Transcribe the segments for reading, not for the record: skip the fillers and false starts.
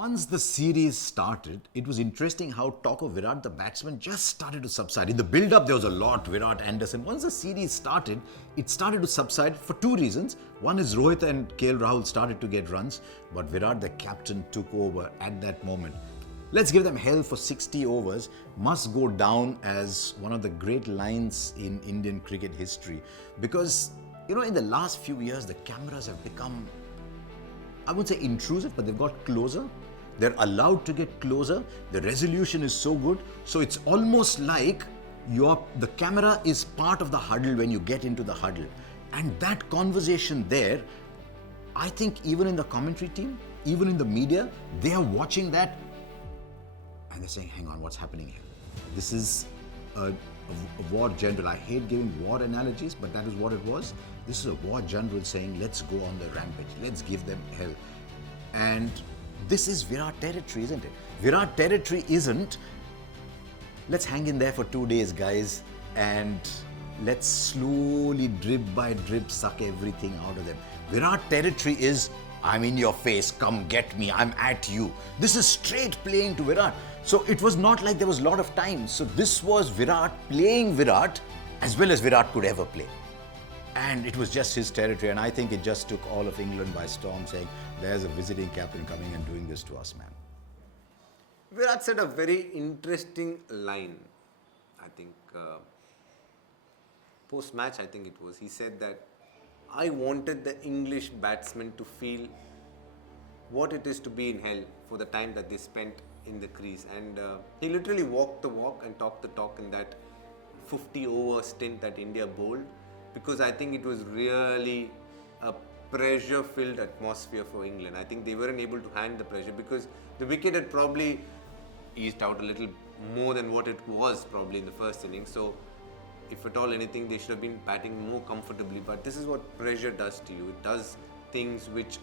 Once the series started, it was interesting how talk of Virat, the batsman, just started to subside. In the build-up, there was a lot, Virat, Anderson. Once the series started, it started to subside for two reasons. One is Rohit and KL Rahul started to get runs, but Virat, the captain, took over at that moment. Let's give them hell for 60 overs must go down as one of the great lines in Indian cricket history. Because, in the last few years, the cameras have become, I wouldn't say intrusive, but they've got closer. They're allowed to get closer. The resolution is so good. So it's almost like the camera is part of the huddle when you get into the huddle. And that conversation there, I think even in the commentary team, even in the media, they are watching that and they're saying, hang on, what's happening here? This is a war general. I hate giving war analogies, but that is what it was. This is a war general saying, let's go on the rampage. Let's give them hell. And this is Virat territory, isn't it? Virat territory isn't, let's hang in there for 2 days, guys, and let's slowly, drip by drip, suck everything out of them. Virat territory is, I'm in your face, come get me, I'm at you. This is straight playing to Virat. So it was not like there was a lot of time. So this was Virat playing Virat as well as Virat could ever play. And it was just his territory. And I think it just took all of England by storm, saying, there's a visiting captain coming and doing this to us, man. Virat said a very interesting line, I think. Post-match, I think it was. He said that, I wanted the English batsmen to feel what it is to be in hell for the time that they spent in the crease. And he literally walked the walk and talked the talk in that 50-over stint that India bowled, because I think it was really a pressure-filled atmosphere for England. I think they weren't able to handle the pressure because the wicket had probably eased out a little more than what it was probably in the first innings. So if at all anything, they should have been batting more comfortably. But this is what pressure does to you. It does things which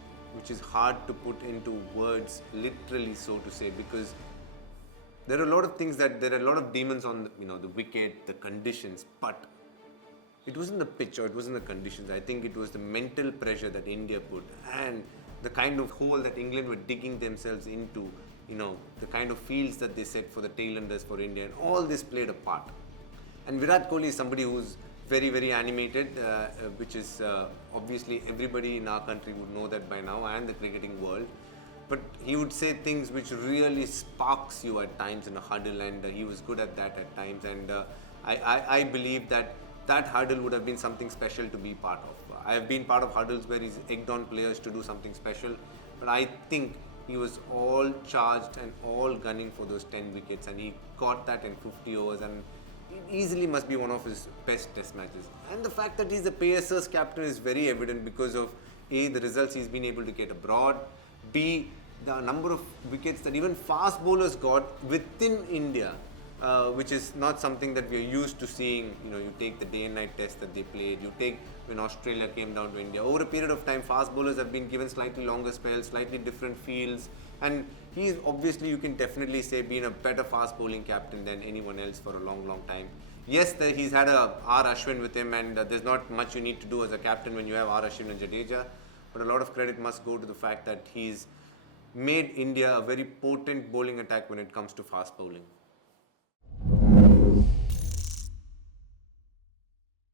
is hard to put into words, literally, so to say, because there are a lot of things there are a lot of demons on the wicket, the conditions, but it wasn't the pitch or it wasn't the conditions. I think it was the mental pressure that India put and the kind of hole that England were digging themselves into, the kind of fields that they set for the tailenders for India, and all this played a part. And Virat Kohli is somebody who's very, very animated, which is obviously everybody in our country would know that by now, and the cricketing world. But he would say things which really sparks you at times in a huddle, and he was good at that at times. And I believe that huddle would have been something special to be part of. I have been part of huddles where he's egged on players to do something special, but I think he was all charged and all gunning for those 10 wickets, and he got that in 50 overs. And it easily must be one of his best test matches. And the fact that he's the Pacers captain is very evident because of A, the results he's been able to get abroad, B, the number of wickets that even fast bowlers got within India, which is not something that we are used to seeing. You take the day and night test that they played, you take when Australia came down to India. Over a period of time, fast bowlers have been given slightly longer spells, slightly different fields, and he's obviously, you can definitely say, been a better fast bowling captain than anyone else for a long, long time. Yes, he's had R. Ashwin with him, and there's not much you need to do as a captain when you have R. Ashwin and Jadeja, but a lot of credit must go to the fact that he's made India a very potent bowling attack when it comes to fast bowling.